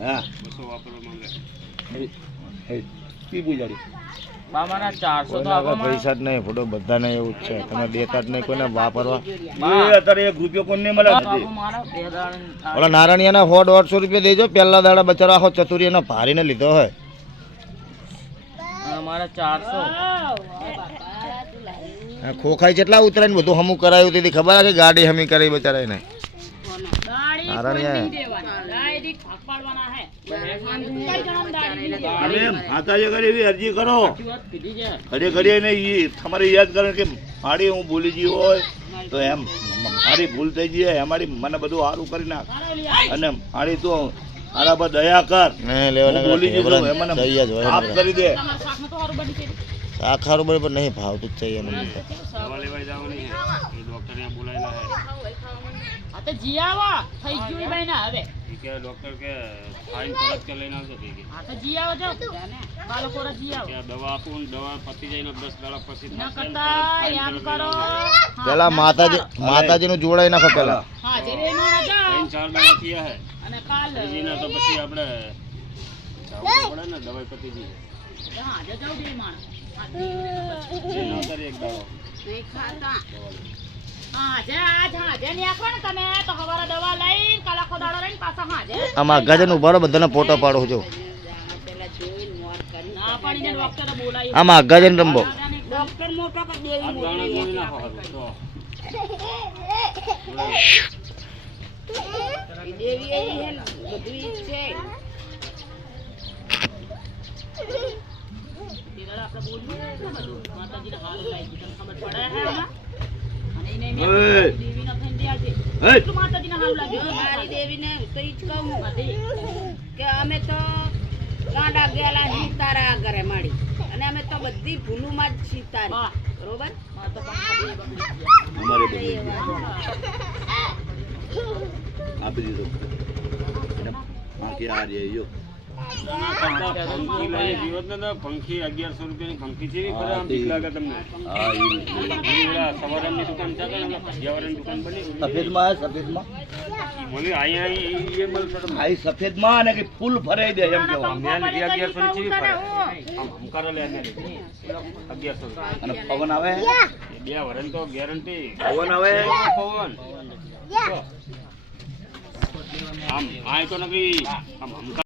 હા મામાના 400 તો આપો પૈસા જ નહીં ફોટો બધાને એવું જ છે તમે દેતા જ નહીં કોઈને વાપરવા અત્યારે 1 રૂપિયો કોણ નહીં મળે ઓલા નારાયણિયાના 100-150 રૂપિયા દેજો પહેલા દાડા બચારો આખો ચતુરીનો ભારીને લીધો હોય અમારા 400 ખોખાઈ કેટલા ઉતરાય ને બધું હમું કરાયું તેથી ખબર કે ગાડી હમી કરાવી બચારાય ને અરજી કરો ઘડી ઘડી એને તમારે યાદ કરે કે મારી હું ભૂલી ગઈ હોય તો એમ મારી ભૂલ થઈ ગઈ અમારી મને બધું સારું કરી નાખ અને મારી તો મારા પર દયા કર ભૂલી ગઈ મને માફ કરી દે શાક સારું બરાબર નહીં ભાવતું જ છે તો જીયાવા થઈ ગયું ભાઈ ના હવે કે ડોક્ટર કે ફાઇન તરત કે લઈને આવજો કે હા તો જીયાવા જાવ બાળકોરા જીયાવા કે દવા આપું દવા પતી જઈને 10 દાડા પછી ના કરતા યાદ કરો પેલા માતાજીનું જોડાઈ નાખો પેલા હા જે એનો ના જાવ 3-4 દાડા થયા હે અને કાલ એના તો પછી આપણે જાવું પડે ને દવાઈ પતી ગઈ હા જે જાવ બે માણસ એનો કરે એક દાડો નહીં ખાતા હા જે ને આખો ને તમે તો હવારે દવા લઈને કલાકો દાડો લઈને પાછા હાજે આમાં ગજન ઉભારો બધાને ફોટો પાડો જો પેલા જોઈને મોર કરી ના પાડીને ડોક્ટર બોલાવી આમાં ગજન રંબો ડોક્ટર મોટો કરી દેવી આ દાણા ગોળી નાખો તો દેવી એ હે ને બધું છે દીકરા આપણે બોલવું બધું માતાજીને હાલ લાગી તમને ખબર પડે હે દેવી ના થઈને દયા છે એટલું માતાજીને હાલ લાગ્યું મારી દેવીને તો ઈ જ કહું કે અમે તો ગાંડા ગયેલા સીતારા ઘરે માડી અને અમે તો બધી ભૂલુમાં જ સીતારી બરોબર આપી દીધો બાકી આ રે યો પંખી 1100 રૂપિયાની પંખી છે આમ બીક લાગે તમને સવારની દુકાન છે ને ભજીયાવાળાની દુકાન બની સફેદમાં બોલી અહીંયા એ મળશે આઈ સફેદમાં અને કે ફૂલ ભરાઈ દે એમ કેવો મેં 1100 ની ચીવી ફરે આમ કરો લે એને 1100 અને પવન આવે 2 વર્ષ તો ગેરંટી પવન આવે પવન આમ આ તો નકી આમ